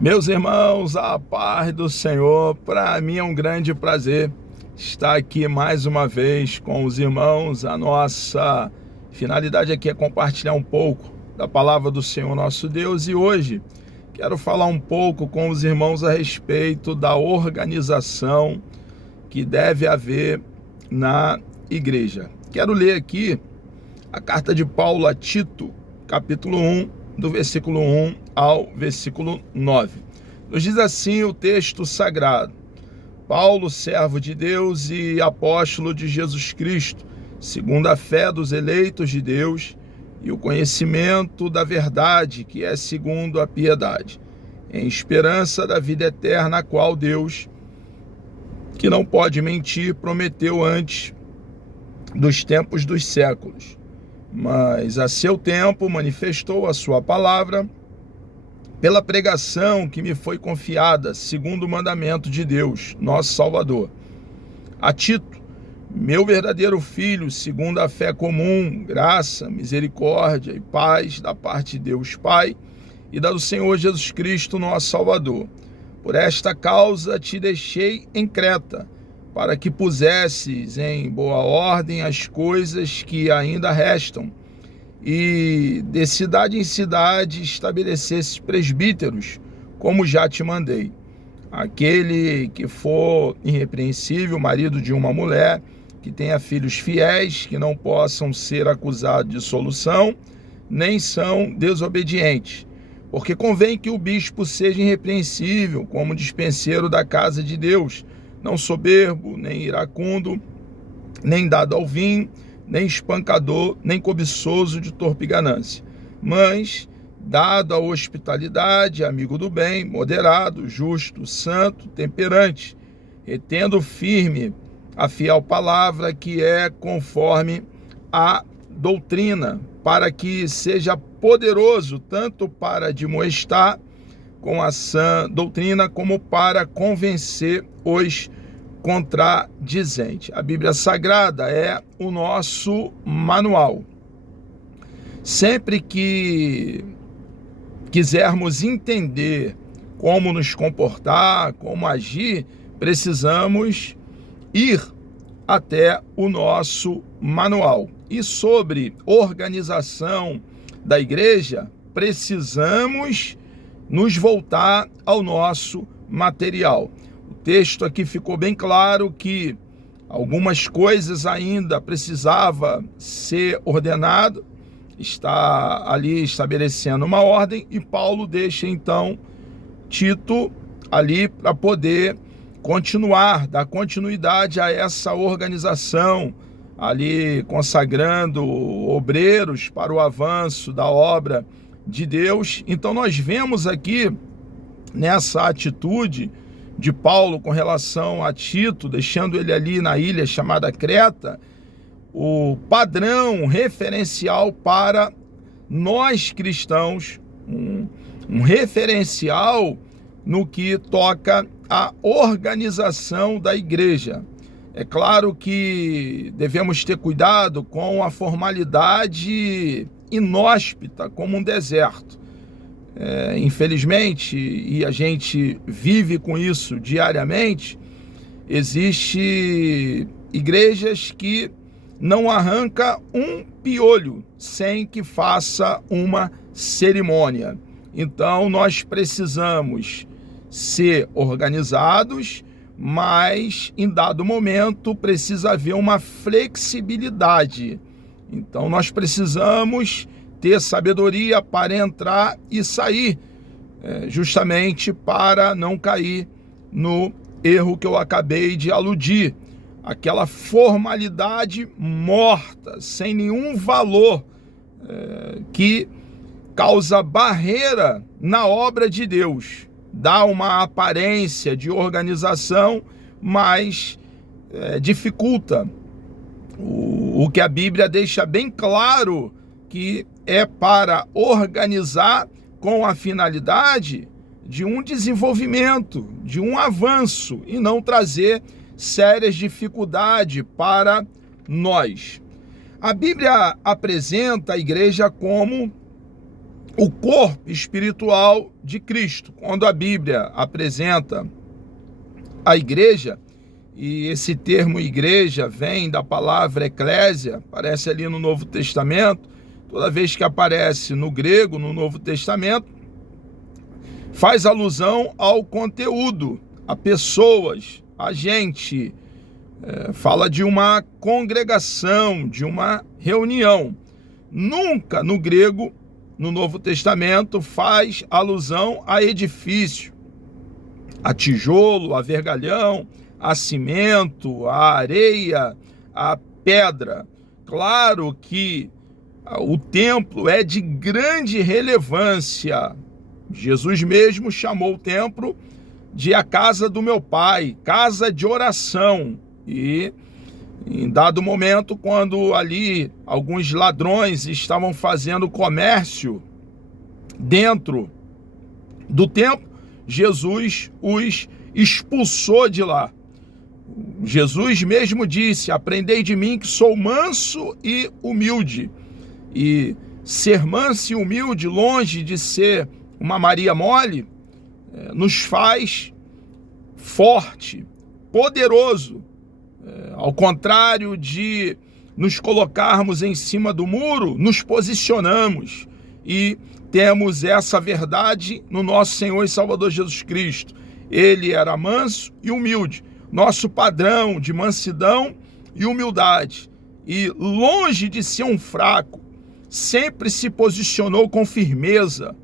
Meus irmãos, a paz do Senhor, para mim é um grande prazer estar aqui mais uma vez com os irmãos. A nossa finalidade aqui é compartilhar um pouco da palavra do Senhor nosso Deus, e hoje quero falar um pouco com os irmãos a respeito da organização que deve haver na igreja. Quero ler aqui a carta de Paulo a Tito, capítulo 1, do versículo 1 ao versículo 9. Nos diz assim o texto sagrado: Paulo, servo de Deus e apóstolo de Jesus Cristo, segundo a fé dos eleitos de Deus e o conhecimento da verdade, que é segundo a piedade, em esperança da vida eterna, a qual Deus, que não pode mentir, prometeu antes dos tempos dos séculos, mas a seu tempo manifestou a sua palavra pela pregação que me foi confiada, segundo o mandamento de Deus, nosso Salvador. A Tito, meu verdadeiro filho, segundo a fé comum, graça, misericórdia e paz da parte de Deus Pai e da do Senhor Jesus Cristo, nosso Salvador. Por esta causa te deixei em Creta, para que pusesses em boa ordem as coisas que ainda restam, e de cidade em cidade estabelecesses presbíteros, como já te mandei. Aquele que for irrepreensível, marido de uma mulher, que tenha filhos fiéis, que não possam ser acusados de dissolução, nem são desobedientes. Porque convém que o bispo seja irrepreensível, como dispenseiro da casa de Deus, não soberbo, nem iracundo, nem dado ao vinho, nem espancador, nem cobiçoso de torpe ganância, mas dado à hospitalidade, amigo do bem, moderado, justo, santo, temperante, retendo firme a fiel palavra, que é conforme a doutrina, para que seja poderoso tanto para admoestar com a sã doutrina, como para convencer os contradizentes. A Bíblia Sagrada é o nosso manual. Sempre que quisermos entender como nos comportar, como agir, precisamos ir até o nosso manual. E sobre organização da igreja, precisamos nos voltar ao nosso material. O texto aqui ficou bem claro que algumas coisas ainda precisava ser ordenado, está ali estabelecendo uma ordem, e Paulo deixa então Tito ali para poder dar continuidade a essa organização, ali consagrando obreiros para o avanço da obra de Deus. Então nós vemos aqui nessa atitude de Paulo com relação a Tito, deixando ele ali na ilha chamada Creta, o padrão referencial para nós cristãos, um referencial no que toca à organização da igreja. É claro que devemos ter cuidado com a formalidade inóspita, como um deserto. Infelizmente, e a gente vive com isso diariamente, existem igrejas que não arranca um piolho sem que faça uma cerimônia. Então nós precisamos ser organizados, mas em dado momento precisa haver uma flexibilidade. Então nós precisamos ter sabedoria para entrar e sair, justamente para não cair no erro que eu acabei de aludir, aquela formalidade morta, sem nenhum valor, que causa barreira na obra de Deus, dá uma aparência de organização, mas dificulta o que a Bíblia deixa bem claro, que é para organizar com a finalidade de um desenvolvimento, de um avanço, e não trazer sérias dificuldades para nós. A Bíblia apresenta a igreja como o corpo espiritual de Cristo. Quando a Bíblia apresenta a igreja, e esse termo igreja vem da palavra eclésia, aparece ali no Novo Testamento, toda vez que aparece no grego, no Novo Testamento, faz alusão ao conteúdo, a pessoas, a gente, fala de uma congregação, de uma reunião. Nunca no grego, no Novo Testamento, faz alusão a edifício, a tijolo, a vergalhão, a cimento, a areia, a pedra. Claro que o templo é de grande relevância. Jesus mesmo chamou o templo de a casa do meu pai, casa de oração. E em dado momento, quando ali alguns ladrões estavam fazendo comércio dentro do templo, Jesus os expulsou de lá. Jesus mesmo disse: aprendei de mim que sou manso e humilde. E ser manso e humilde, longe de ser uma Maria mole, nos faz forte, poderoso. Ao contrário de nos colocarmos em cima do muro, nos posicionamos e temos essa verdade no nosso Senhor e Salvador Jesus Cristo. Ele era manso e humilde, nosso padrão de mansidão e humildade. E longe de ser um fraco, sempre se posicionou com firmeza.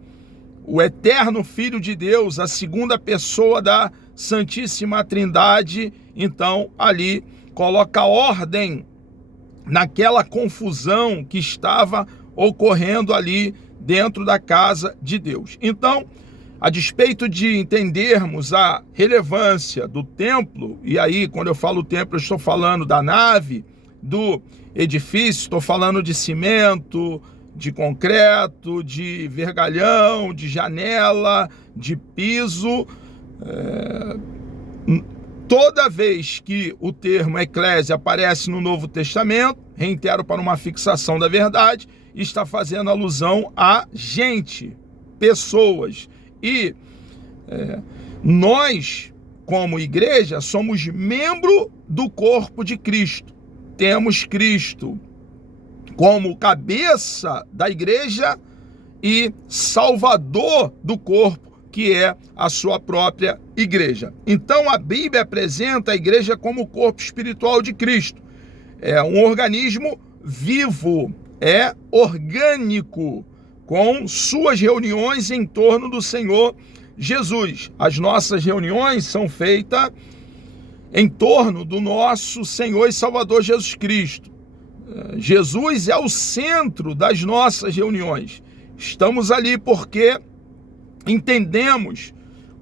O eterno Filho de Deus, a segunda pessoa da Santíssima Trindade, então ali coloca ordem naquela confusão que estava ocorrendo ali dentro da casa de Deus. Então, a despeito de entendermos a relevância do templo, e aí quando eu falo templo eu estou falando da nave, do edifício, estou falando de cimento, de concreto, de vergalhão, de janela, de piso. Toda vez que o termo eclésia aparece no Novo Testamento, reitero para uma fixação da verdade, está fazendo alusão a gente, pessoas. E nós, como igreja, somos membro do corpo de Cristo. Temos Cristo como cabeça da igreja e salvador do corpo, que é a sua própria igreja. Então a Bíblia apresenta a igreja como o corpo espiritual de Cristo. É um organismo vivo, é orgânico, com suas reuniões em torno do Senhor Jesus. As nossas reuniões são feitas em torno do nosso Senhor e Salvador Jesus Cristo. Jesus é o centro das nossas reuniões. Estamos ali porque entendemos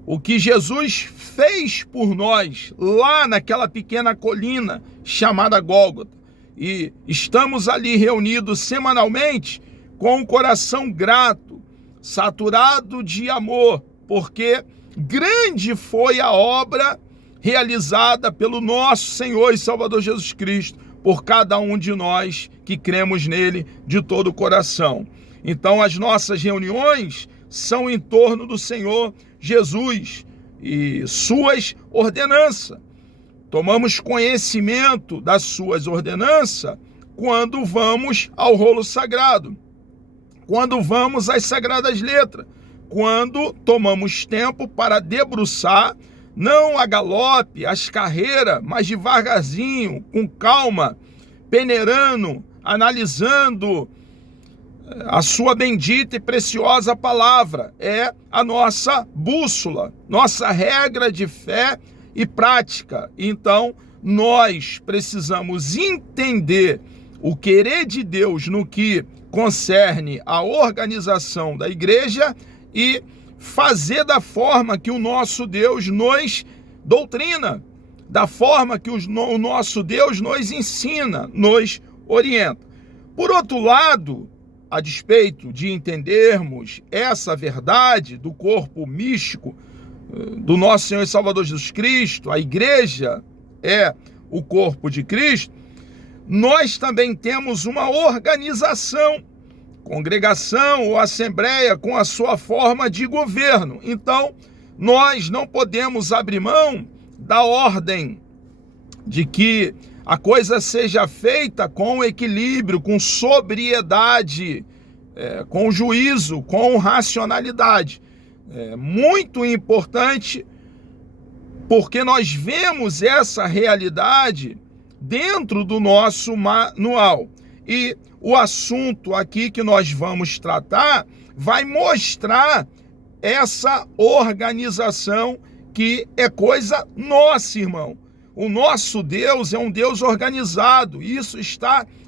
o que Jesus fez por nós lá naquela pequena colina chamada Gólgota. E estamos ali reunidos semanalmente com o coração grato, saturado de amor, porque grande foi a obra realizada pelo nosso Senhor e Salvador Jesus Cristo, por cada um de nós que cremos nele de todo o coração. Então as nossas reuniões são em torno do Senhor Jesus e suas ordenanças. Tomamos conhecimento das suas ordenanças quando vamos ao rolo sagrado, quando vamos às sagradas letras, quando tomamos tempo para debruçar, não a galope, as carreiras, mas devagarzinho, com calma, peneirando, analisando a sua bendita e preciosa palavra. É a nossa bússola, nossa regra de fé e prática. Então, nós precisamos entender o querer de Deus no que concerne a organização da igreja e fazer da forma que o nosso Deus nos doutrina, da forma que o nosso Deus nos ensina, nos orienta. Por outro lado, a despeito de entendermos essa verdade do corpo místico do nosso Senhor e Salvador Jesus Cristo, a igreja é o corpo de Cristo, nós também temos uma organização congregação ou assembleia com a sua forma de governo. Então, nós não podemos abrir mão da ordem de que a coisa seja feita com equilíbrio, com sobriedade, com juízo, com racionalidade. É muito importante, porque nós vemos essa realidade dentro do nosso manual. E o assunto aqui que nós vamos tratar vai mostrar essa organização que é coisa nossa, irmão. O nosso Deus é um Deus organizado.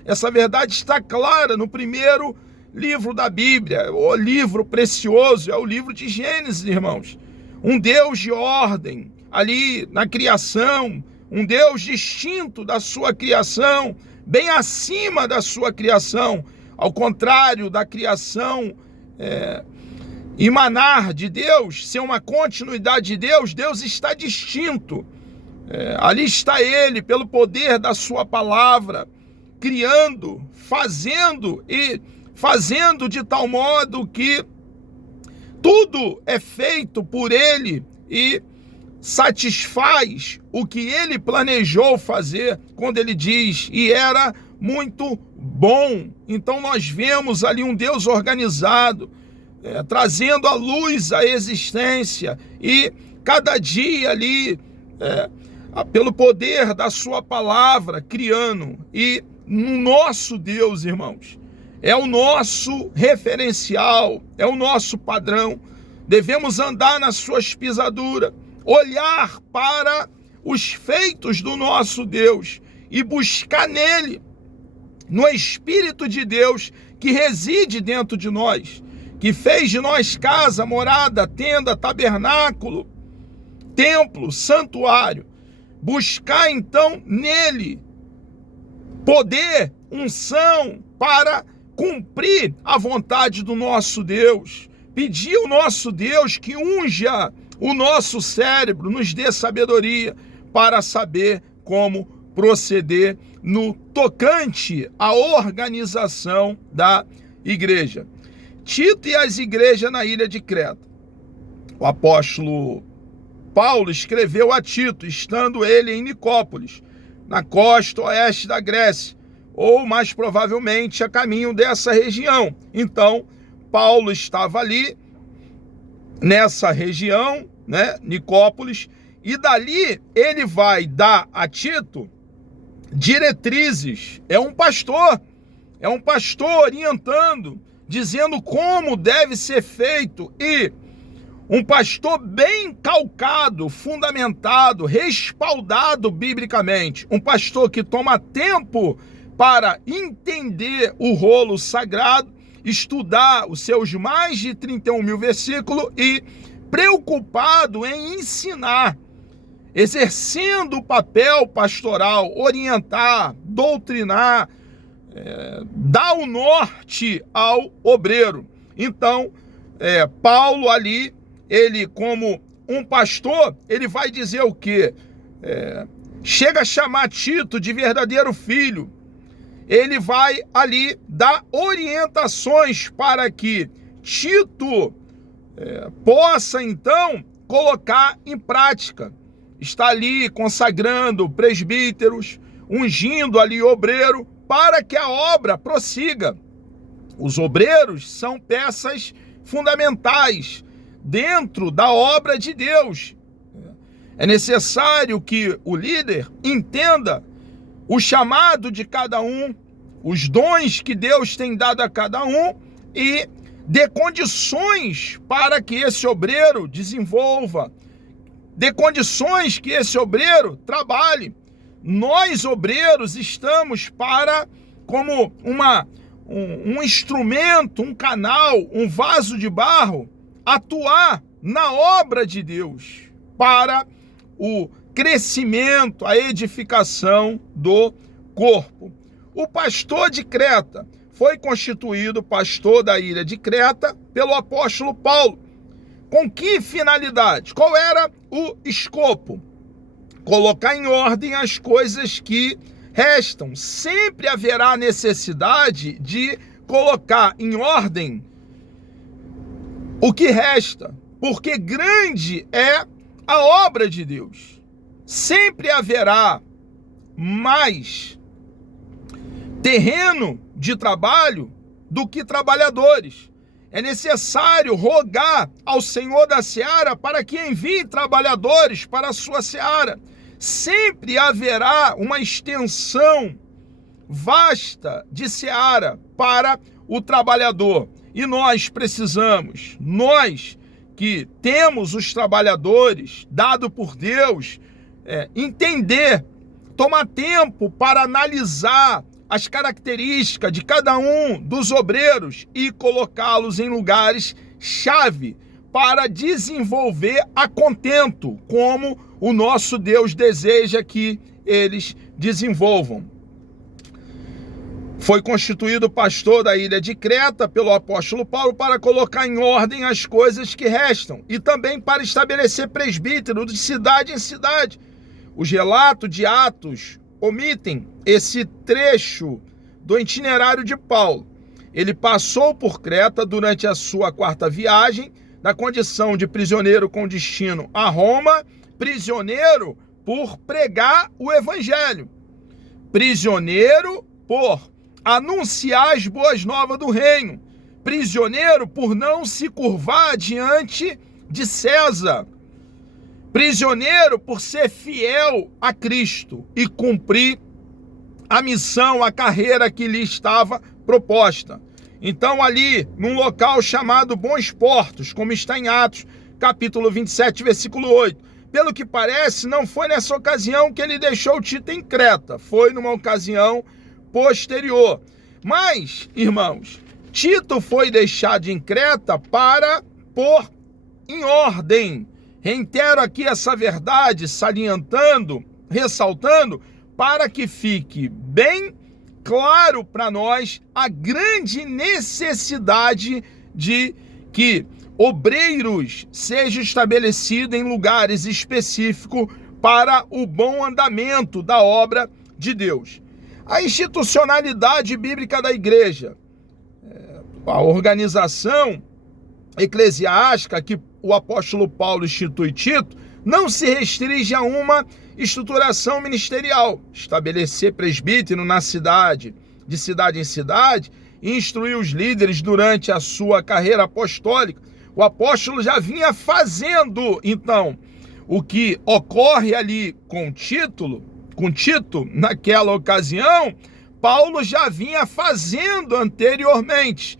Essa verdade está clara no primeiro livro da Bíblia. O livro precioso é o livro de Gênesis, irmãos. Um Deus de ordem ali na criação, um Deus distinto da sua criação, bem acima da sua criação, ao contrário da criação emanar de Deus, ser uma continuidade de Deus. Deus está distinto. Ali está Ele, pelo poder da sua palavra, criando, fazendo de tal modo que tudo é feito por Ele e satisfaz o que Ele planejou fazer, quando Ele diz, e era muito bom. Então nós vemos ali um Deus organizado, trazendo à luz a existência, e cada dia ali, pelo poder da sua palavra, criando. E no nosso Deus, irmãos, é o nosso referencial, é o nosso padrão. Devemos andar nas suas pisaduras, olhar para os feitos do nosso Deus e buscar nele, no Espírito de Deus que reside dentro de nós, que fez de nós casa, morada, tenda, tabernáculo, templo, santuário. Buscar então nele poder, unção para cumprir a vontade do nosso Deus. Pedir ao nosso Deus que unja o nosso cérebro, nos dê sabedoria para saber como proceder no tocante à organização da igreja. Tito e as igrejas na ilha de Creta. O apóstolo Paulo escreveu a Tito, estando ele em Nicópolis, na costa oeste da Grécia, ou mais provavelmente a caminho dessa região. Então, Paulo estava ali, nessa região, Nicópolis, e dali ele vai dar a Tito diretrizes. É um pastor orientando, dizendo como deve ser feito, e um pastor bem calcado, fundamentado, respaldado biblicamente, um pastor que toma tempo para entender o rolo sagrado, estudar os seus mais de 31 mil versículos e preocupado em ensinar, exercendo o papel pastoral, orientar, doutrinar, dar o norte ao obreiro. Então, Paulo ali, ele como um pastor, ele vai dizer o quê? Chega a chamar Tito de verdadeiro filho. Ele vai ali dar orientações para que Tito possa então colocar em prática. Está ali consagrando presbíteros, ungindo ali obreiro, para que a obra prossiga. Os obreiros são peças fundamentais dentro da obra de Deus. É necessário que o líder entenda o chamado de cada um, os dons que Deus tem dado a cada um, e dê condições para que esse obreiro desenvolva, dê condições que esse obreiro trabalhe. Nós, obreiros, estamos como um instrumento, um canal, um vaso de barro, atuar na obra de Deus, para o crescimento, a edificação do corpo. O pastor de Creta foi constituído pastor da ilha de Creta pelo apóstolo Paulo. Com que finalidade? Qual era o escopo? Colocar em ordem as coisas que restam. Sempre haverá necessidade de colocar em ordem o que resta, porque grande é a obra de Deus. Sempre haverá mais terreno de trabalho do que trabalhadores. É necessário rogar ao Senhor da seara para que envie trabalhadores para a sua seara. Sempre haverá uma extensão vasta de seara para o trabalhador. E nós precisamos, nós que temos os trabalhadores dado por Deus, entender, tomar tempo para analisar as características de cada um dos obreiros e colocá-los em lugares-chave para desenvolver a contento, como o nosso Deus deseja que eles desenvolvam. Foi constituído pastor da ilha de Creta pelo apóstolo Paulo para colocar em ordem as coisas que restam e também para estabelecer presbítero de cidade em cidade. Os relatos de Atos omitem esse trecho do itinerário de Paulo. Ele passou por Creta durante a sua 4ª viagem, na condição de prisioneiro com destino a Roma, prisioneiro por pregar o evangelho, prisioneiro por anunciar as boas novas do reino, prisioneiro por não se curvar diante de César, prisioneiro por ser fiel a Cristo e cumprir a missão, a carreira que lhe estava proposta. Então ali, num local chamado Bons Portos, como está em Atos, capítulo 27, versículo 8. Pelo que parece, não foi nessa ocasião que ele deixou Tito em Creta, foi numa ocasião posterior. Mas, irmãos, Tito foi deixado em Creta para pôr em ordem. Reitero aqui essa verdade, salientando, ressaltando, para que fique bem claro para nós a grande necessidade de que obreiros sejam estabelecidos em lugares específicos para o bom andamento da obra de Deus. A institucionalidade bíblica da igreja, a organização eclesiástica que o apóstolo Paulo institui Tito, não se restringe a uma estruturação ministerial, estabelecer presbítero na cidade, de cidade em cidade, e instruir os líderes durante a sua carreira apostólica. O apóstolo já vinha fazendo, então, o que ocorre ali com Tito, naquela ocasião, Paulo já vinha fazendo anteriormente.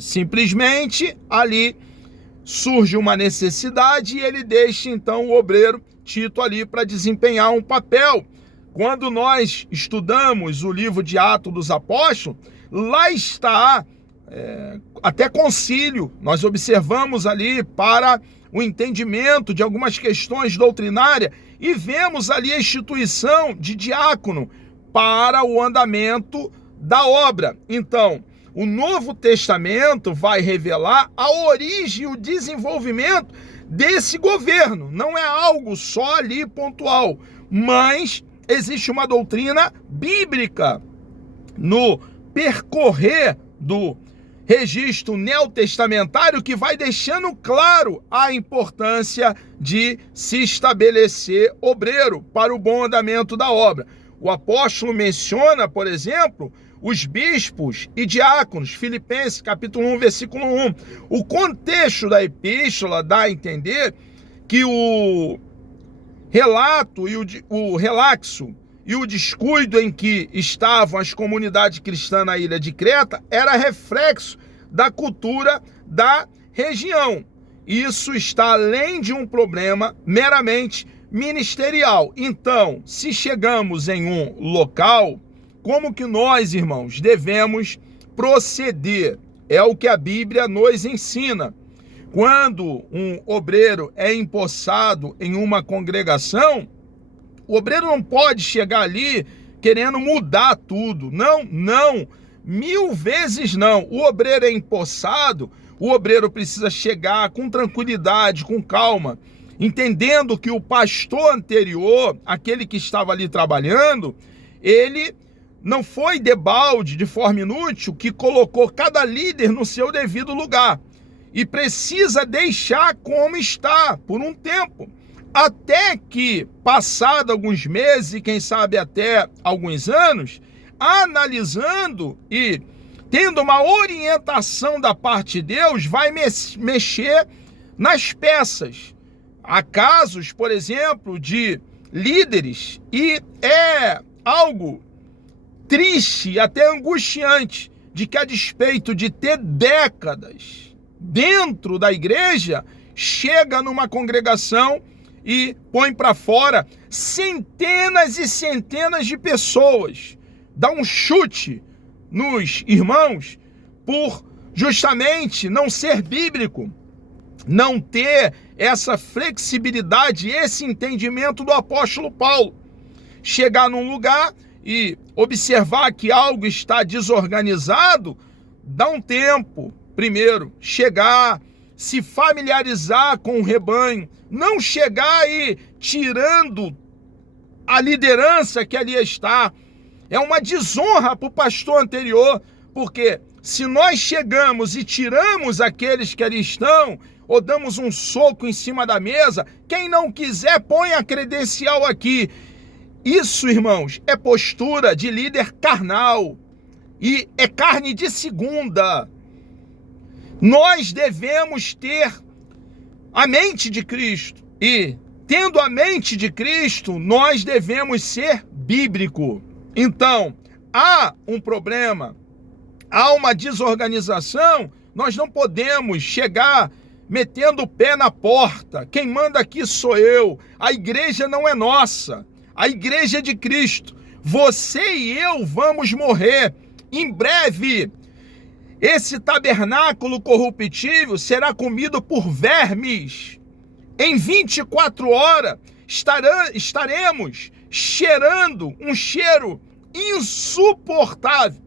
Simplesmente ali surge uma necessidade e ele deixa então o obreiro Tito ali para desempenhar um papel. Quando nós estudamos o livro de Atos dos Apóstolos, lá está até concílio, nós observamos ali para o entendimento de algumas questões doutrinárias e vemos ali a instituição de diácono para o andamento da obra. Então, o Novo Testamento vai revelar a origem e o desenvolvimento desse governo. Não é algo só ali pontual, mas existe uma doutrina bíblica no percorrer do registro neotestamentário que vai deixando claro a importância de se estabelecer obreiro para o bom andamento da obra. O apóstolo menciona, por exemplo, os bispos e diáconos, Filipenses, capítulo 1, versículo 1. O contexto da epístola dá a entender que o relato e o relaxo e o descuido em que estavam as comunidades cristãs na ilha de Creta era reflexo da cultura da região. Isso está além de um problema meramente ministerial. Então, se chegamos em um local, como que nós, irmãos, devemos proceder? É o que a Bíblia nos ensina. Quando um obreiro é empossado em uma congregação, o obreiro não pode chegar ali querendo mudar tudo. Não, 1000 vezes não. O obreiro é empossado, o obreiro precisa chegar com tranquilidade, com calma, entendendo que o pastor anterior, aquele que estava ali trabalhando, ele não foi debalde, de forma inútil, que colocou cada líder no seu devido lugar. E precisa deixar como está por um tempo, até que, passado alguns meses e quem sabe até alguns anos, analisando e tendo uma orientação da parte de Deus, vai mexer nas peças. Há casos, por exemplo, de líderes, e é algo triste e até angustiante, de que a despeito de ter décadas dentro da igreja, chega numa congregação e põe para fora centenas e centenas de pessoas, dá um chute nos irmãos por justamente não ser bíblico, não ter essa flexibilidade, esse entendimento do apóstolo Paulo. Chegar num lugar e observar que algo está desorganizado, dá um tempo. Primeiro, chegar, se familiarizar com o rebanho, não chegar e tirando a liderança que ali está. É uma desonra para o pastor anterior, porque se nós chegamos e tiramos aqueles que ali estão, ou damos um soco em cima da mesa, quem não quiser põe a credencial aqui. Isso, irmãos, é postura de líder carnal e é carne de segunda. Nós devemos ter a mente de Cristo e, tendo a mente de Cristo, nós devemos ser bíblico. Então, há um problema, há uma desorganização, nós não podemos chegar metendo o pé na porta. Quem manda aqui sou eu. A igreja não é nossa, a igreja é de Cristo. Você e eu vamos morrer em breve. Esse tabernáculo corruptível será comido por vermes. Em 24 horas estaremos cheirando um cheiro insuportável.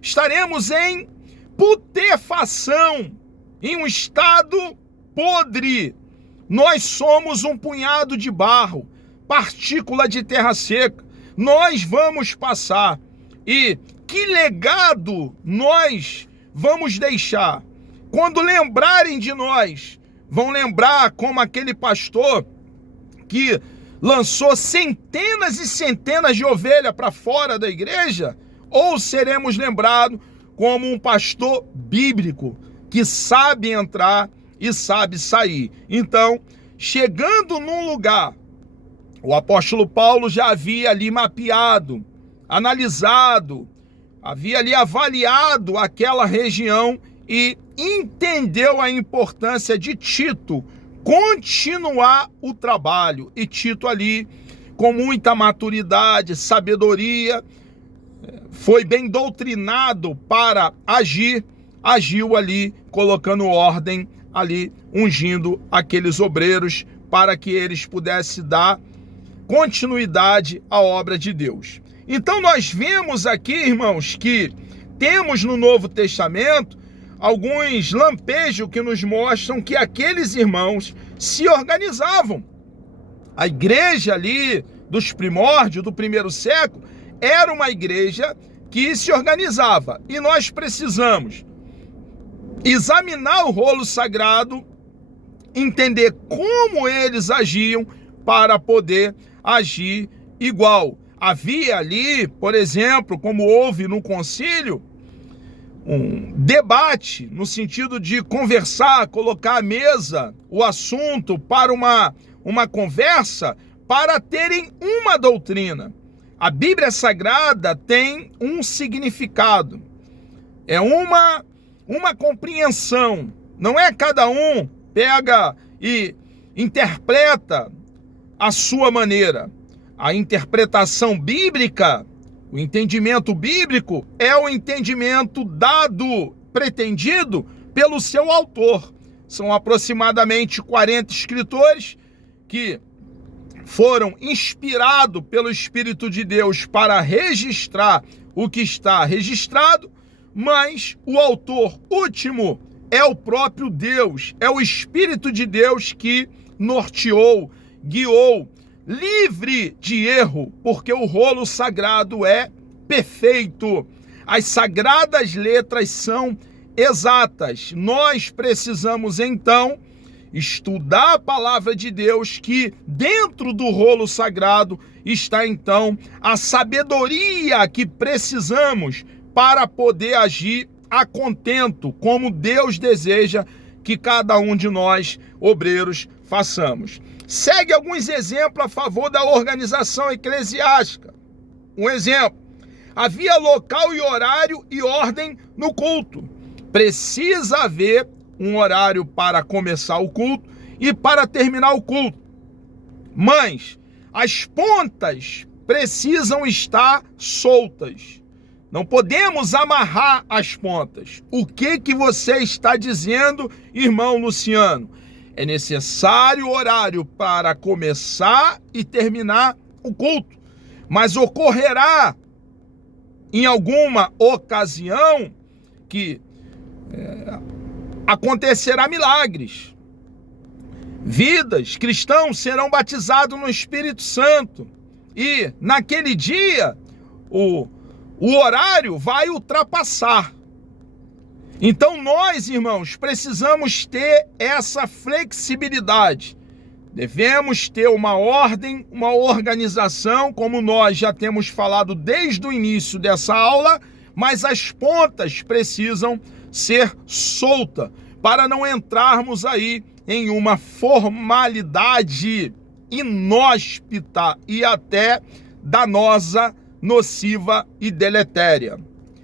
Estaremos em putrefação, em um estado podre. Nós somos um punhado de barro, partícula de terra seca. Nós vamos passar. E que legado nós vamos deixar? Quando lembrarem de nós, vão lembrar como aquele pastor que lançou centenas e centenas de ovelhas para fora da igreja? Ou seremos lembrados como um pastor bíblico que sabe entrar e sabe sair? Então, chegando num lugar, o apóstolo Paulo já havia ali mapeado, analisado, havia ali avaliado aquela região e entendeu a importância de Tito continuar o trabalho. E Tito ali, com muita maturidade, sabedoria, foi bem doutrinado para agir, agiu ali, colocando ordem ali, ungindo aqueles obreiros para que eles pudessem dar continuidade à obra de Deus. Então nós vemos aqui, irmãos, que temos no Novo Testamento alguns lampejos que nos mostram que aqueles irmãos se organizavam. A igreja ali dos primórdios, do primeiro século, era uma igreja que se organizava. E nós precisamos examinar o rolo sagrado, entender como eles agiam para poder agir igual. Havia ali, por exemplo, como houve no concílio, um debate no sentido de conversar, colocar à mesa o assunto para uma conversa, para terem uma doutrina. A Bíblia Sagrada tem um significado, é uma compreensão. Não é cada um pega e interpreta a sua maneira. A interpretação bíblica, o entendimento bíblico é o entendimento dado, pretendido pelo seu autor. São aproximadamente 40 escritores que foram inspirados pelo Espírito de Deus para registrar o que está registrado, mas o autor último é o próprio Deus, é o Espírito de Deus que norteou, guiou, livre de erro, porque o rolo sagrado é perfeito. As sagradas letras são exatas. Nós precisamos, então, estudar a palavra de Deus, que dentro do rolo sagrado está, então, a sabedoria que precisamos para poder agir a contento, como Deus deseja que cada um de nós, obreiros, façamos. Segue alguns exemplos a favor da organização eclesiástica. Um exemplo: havia local e horário e ordem no culto. Precisa haver um horário para começar o culto e para terminar o culto. Mas as pontas precisam estar soltas. Não podemos amarrar as pontas. O que você está dizendo, irmão Luciano? É necessário horário para começar e terminar o culto, mas ocorrerá em alguma ocasião que acontecerá milagres. Vidas, cristãos serão batizados no Espírito Santo e naquele dia o horário vai ultrapassar. Então nós, irmãos, precisamos ter essa flexibilidade. Devemos ter uma ordem, uma organização, como nós já temos falado desde o início dessa aula, mas as pontas precisam ser soltas para não entrarmos aí em uma formalidade inóspita e até danosa, nociva e deletéria.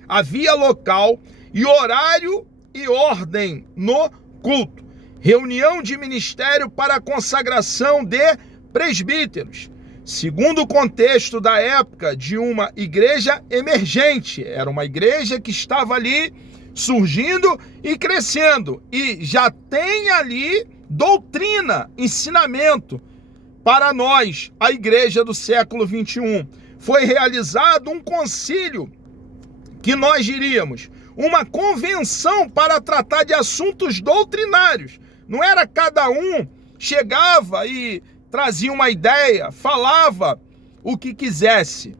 Havia local e horário e ordem no culto. Reunião de ministério para a consagração de presbíteros. Segundo o contexto da época de uma igreja emergente. Era uma igreja que estava ali surgindo e crescendo. E já tem ali doutrina, ensinamento para nós, a igreja do século 21. Foi realizado um concílio, que nós diríamos, uma convenção para tratar de assuntos doutrinários. Não era cada um chegava e trazia uma ideia, falava o que quisesse.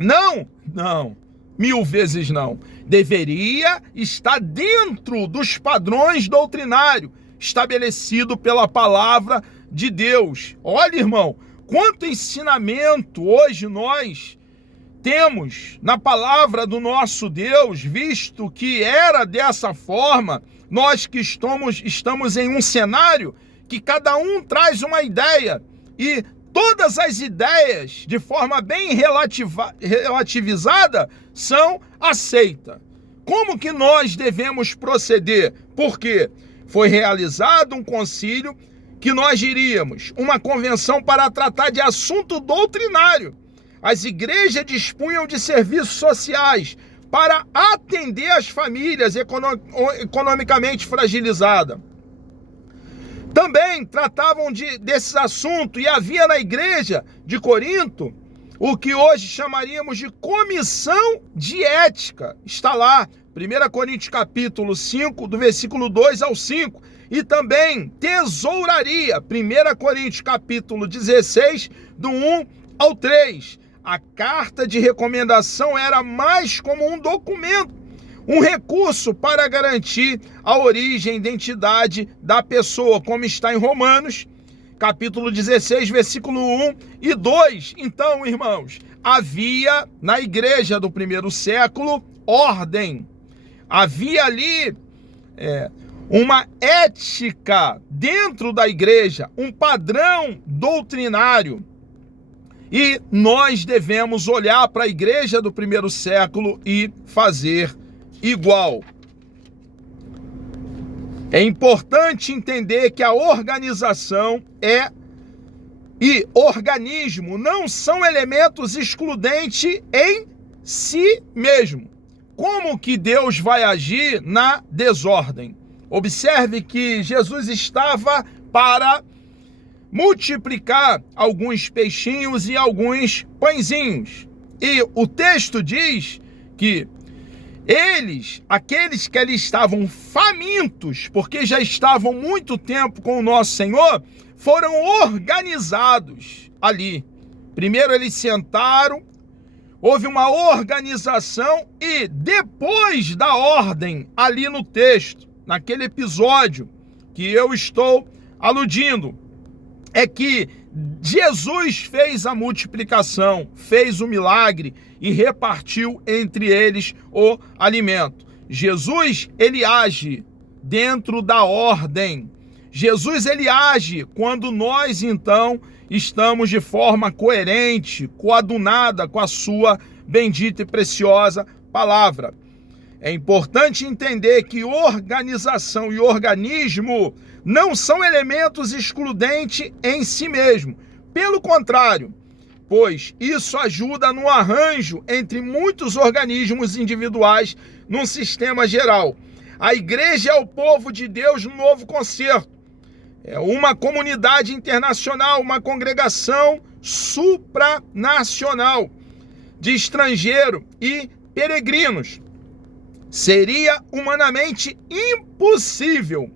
Não, mil vezes não. Deveria estar dentro dos padrões doutrinários estabelecido pela palavra de Deus. Olha, irmão, quanto ensinamento hoje nós temos na palavra do nosso Deus, visto que era dessa forma. Nós que estamos em um cenário que cada um traz uma ideia e todas as ideias, de forma bem relativizada, são aceitas. Como que nós devemos proceder? Porque foi realizado um concílio que nós diríamos, uma convenção para tratar de assunto doutrinário. As igrejas dispunham de serviços sociais para atender as famílias economicamente fragilizadas. Também tratavam desses assuntos e havia na igreja de Corinto o que hoje chamaríamos de comissão de ética. Está lá, 1 Coríntios capítulo 5, do versículo 2 ao 5. E também tesouraria, 1 Coríntios capítulo 16, do 1 ao 3. A carta de recomendação era mais como um documento, um recurso para garantir a origem e identidade da pessoa, como está em Romanos, capítulo 16, versículo 1 e 2. Então, irmãos, havia na igreja do primeiro século ordem. Havia ali uma ética dentro da igreja, um padrão doutrinário. E nós devemos olhar para a igreja do primeiro século e fazer igual. É importante entender que a organização e organismo não são elementos excludentes em si mesmo. Como que Deus vai agir na desordem? Observe que Jesus estava para multiplicar alguns peixinhos e alguns pãezinhos. E o texto diz que aqueles que ali estavam famintos, porque já estavam muito tempo com o nosso Senhor, foram organizados ali. Primeiro eles sentaram, houve uma organização e depois da ordem, ali no texto, naquele episódio que eu estou aludindo, é que Jesus fez a multiplicação, fez o milagre e repartiu entre eles o alimento. Jesus, ele age dentro da ordem. Jesus, ele age quando nós, então, estamos de forma coerente, coadunada com a sua bendita e preciosa palavra. É importante entender que organização e organismo não são elementos excludentes em si mesmo. Pelo contrário, pois isso ajuda no arranjo entre muitos organismos individuais num sistema geral. A igreja é o povo de Deus no novo concerto. É uma comunidade internacional, uma congregação supranacional de estrangeiros e peregrinos. Seria humanamente impossível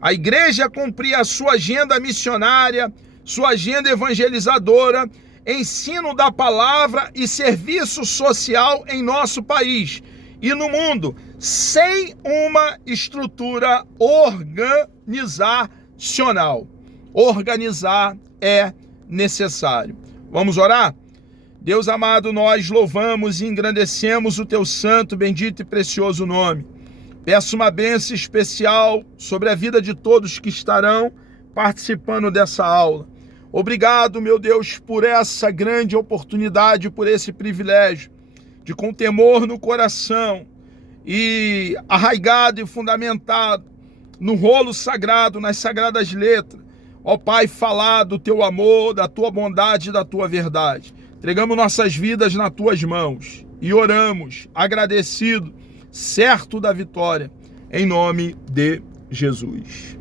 a igreja cumprir a sua agenda missionária, sua agenda evangelizadora, ensino da palavra e serviço social em nosso país e no mundo, sem uma estrutura organizacional. Organizar é necessário. Vamos orar? Deus amado, nós louvamos e engrandecemos o teu santo, bendito e precioso nome. Peço uma bênção especial sobre a vida de todos que estarão participando dessa aula. Obrigado, meu Deus, por essa grande oportunidade, por esse privilégio de, com temor no coração e arraigado e fundamentado no rolo sagrado, nas sagradas letras, ó Pai, falar do teu amor, da tua bondade e da tua verdade. Entregamos nossas vidas nas tuas mãos e oramos, agradecido, certo da vitória, em nome de Jesus.